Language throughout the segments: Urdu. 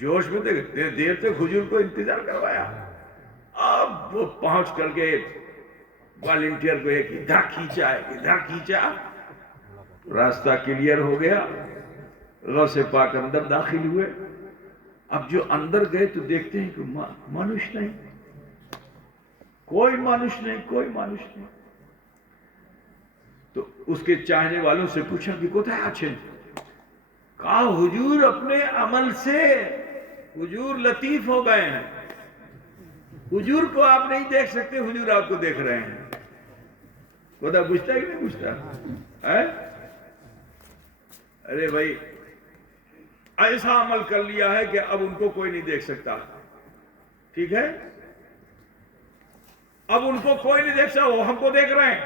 جوش میں دیکھتے دیر تک حضور کو انتظار کروایا. اب وہ پہنچ کر کے والنٹیئر کو ایک ادھر کھینچا, راستہ کلیئر ہو گیا. غوث پاک اندر داخل ہوئے. اب جو اندر گئے تو دیکھتے ہیں کہ مانوش نہیں, کوئی مانوش نہیں. تو اس کے چاہنے والوں سے پوچھا کہ کوتھائے آچھیں؟ کہا حضور اپنے عمل سے حضور لطیف ہو گئے ہیں, حضور کو آپ نہیں دیکھ سکتے, حضور آپ کو دیکھ رہے ہیں. خدا پوچھتا ہے کہ نہیں پوچھتا؟ ارے بھائی ایسا عمل کر لیا ہے کہ اب ان کو کوئی نہیں دیکھ سکتا, ٹھیک ہے, اب ان کو کوئی نہیں دیکھ سکتا, وہ ہم کو دیکھ رہے ہیں.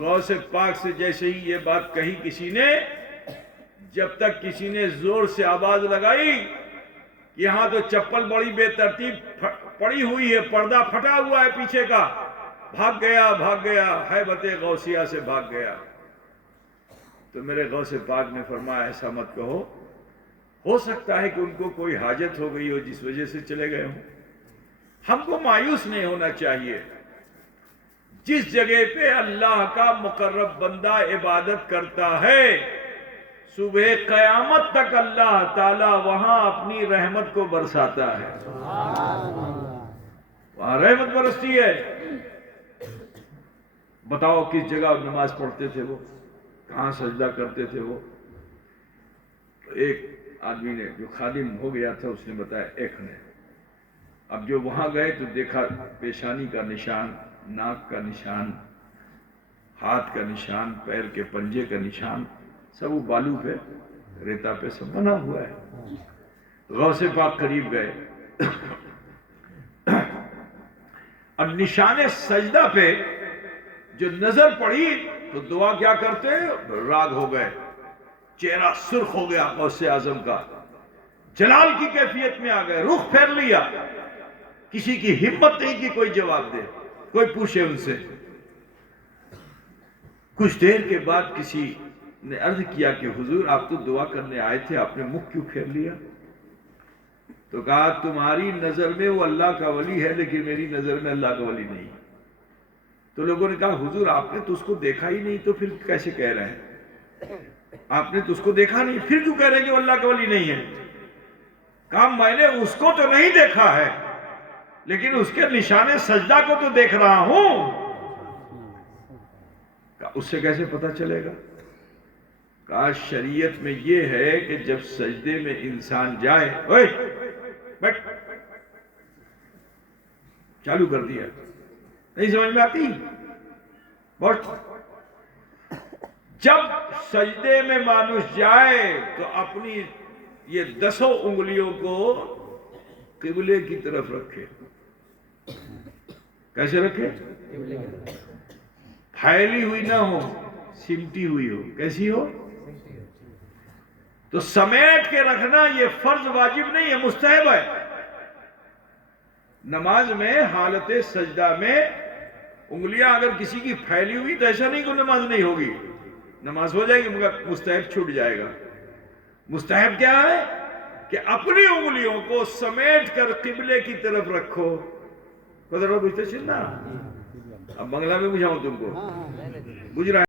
غوث پاک سے جیسے ہی یہ بات کہی کسی نے, جب تک کسی نے زور سے آواز لگائی یہاں تو چپل بڑی بے ترتیب پڑی ہوئی ہے, پردہ پھٹا ہوا ہے پیچھے کا, بھاگ گیا ہیبت غوثیہ سے بھاگ گیا. تو میرے غوث پاک نے فرمایا ایسا مت کہو, ہو سکتا ہے کہ ان کو کوئی حاجت ہو گئی ہو جس وجہ سے چلے گئے ہوں. ہم کو مایوس نہیں ہونا چاہیے. جس جگہ پہ اللہ کا مقرب بندہ عبادت کرتا ہے, صبح قیامت تک اللہ تعالی وہاں اپنی رحمت کو برساتا ہے. وہاں رحمت برستی ہے. بتاؤ کس جگہ نماز پڑھتے تھے وہ, کہاں سجدہ کرتے تھے وہ؟ تو ایک آدمی نے جو خادم ہو گیا تھا اس نے بتایا ایک نے. اب جو وہاں گئے تو دیکھا پیشانی کا نشان, ناک کا نشان, ہاتھ کا نشان, پیر کے پنجے کا نشان, سب وہ بالو پہ ریتا پہ سب بنا ہوا ہے. غوث پاک قریب گئے. اب نشان سجدہ پہ جو نظر پڑی تو دعا کیا کرتے, راگ ہو گئے, چہرہ سرخ ہو گیا غوث اعظم کا, جلال کی کیفیت میں آ گئے, رخ پھیر لیا. کسی کی ہمت نہیں کی کوئی جواب دے, کوئی پوچھے ان سے. کچھ دیر کے بعد کسی نے عرض کیا کہ حضور آپ تو دعا کرنے آئے تھے, آپ نے منہ کیوں پھیر لیا؟ تو کہا تمہاری نظر میں وہ اللہ کا ولی ہے لیکن میری نظر میں اللہ کا ولی نہیں. تو لوگوں نے کہا حضور آپ نے تو اس کو دیکھا ہی نہیں, تو پھر کیسے کہہ رہے ہیں؟ آپ نے تو اس کو دیکھا نہیں, پھر کیوں کہہ رہے ہیں کہ وہ اللہ کا ولی نہیں ہے؟ کہا میں نے اس کو تو نہیں دیکھا ہے لیکن اس کے نشان سجدہ کو تو دیکھ رہا ہوں. کہا اس سے کیسے پتہ چلے گا؟ کہا شریعت میں یہ ہے کہ جب سجدے میں انسان جائے, اوئے بیٹھ, چالو کر دیا, نہیں سمجھ میں آتی بہت. جب سجدے میں مانوس جائے تو اپنی یہ 10 انگلیوں کو قبلے کی طرف رکھے. کیسے رکھے؟ پھیلی ہوئی نہ ہو, سمٹی ہوئی ہو. کیسی ہو؟ تو سمیٹ کے رکھنا یہ فرض واجب نہیں ہے, مستحب ہے. نماز میں حالت سجدہ میں انگلیاں اگر کسی کی پھیلی ہوئی تو ایسا نہیں کہ نماز نہیں ہوگی, نماز ہو جائے گی مگر مستحب چھوٹ جائے گا. مستحب کیا ہے کہ اپنی انگلیوں کو سمیٹ کر قبلے کی طرف رکھو. بجھتے نا, اب بنگلہ میں بجھاؤں تم کو, بجھ رہا ہے.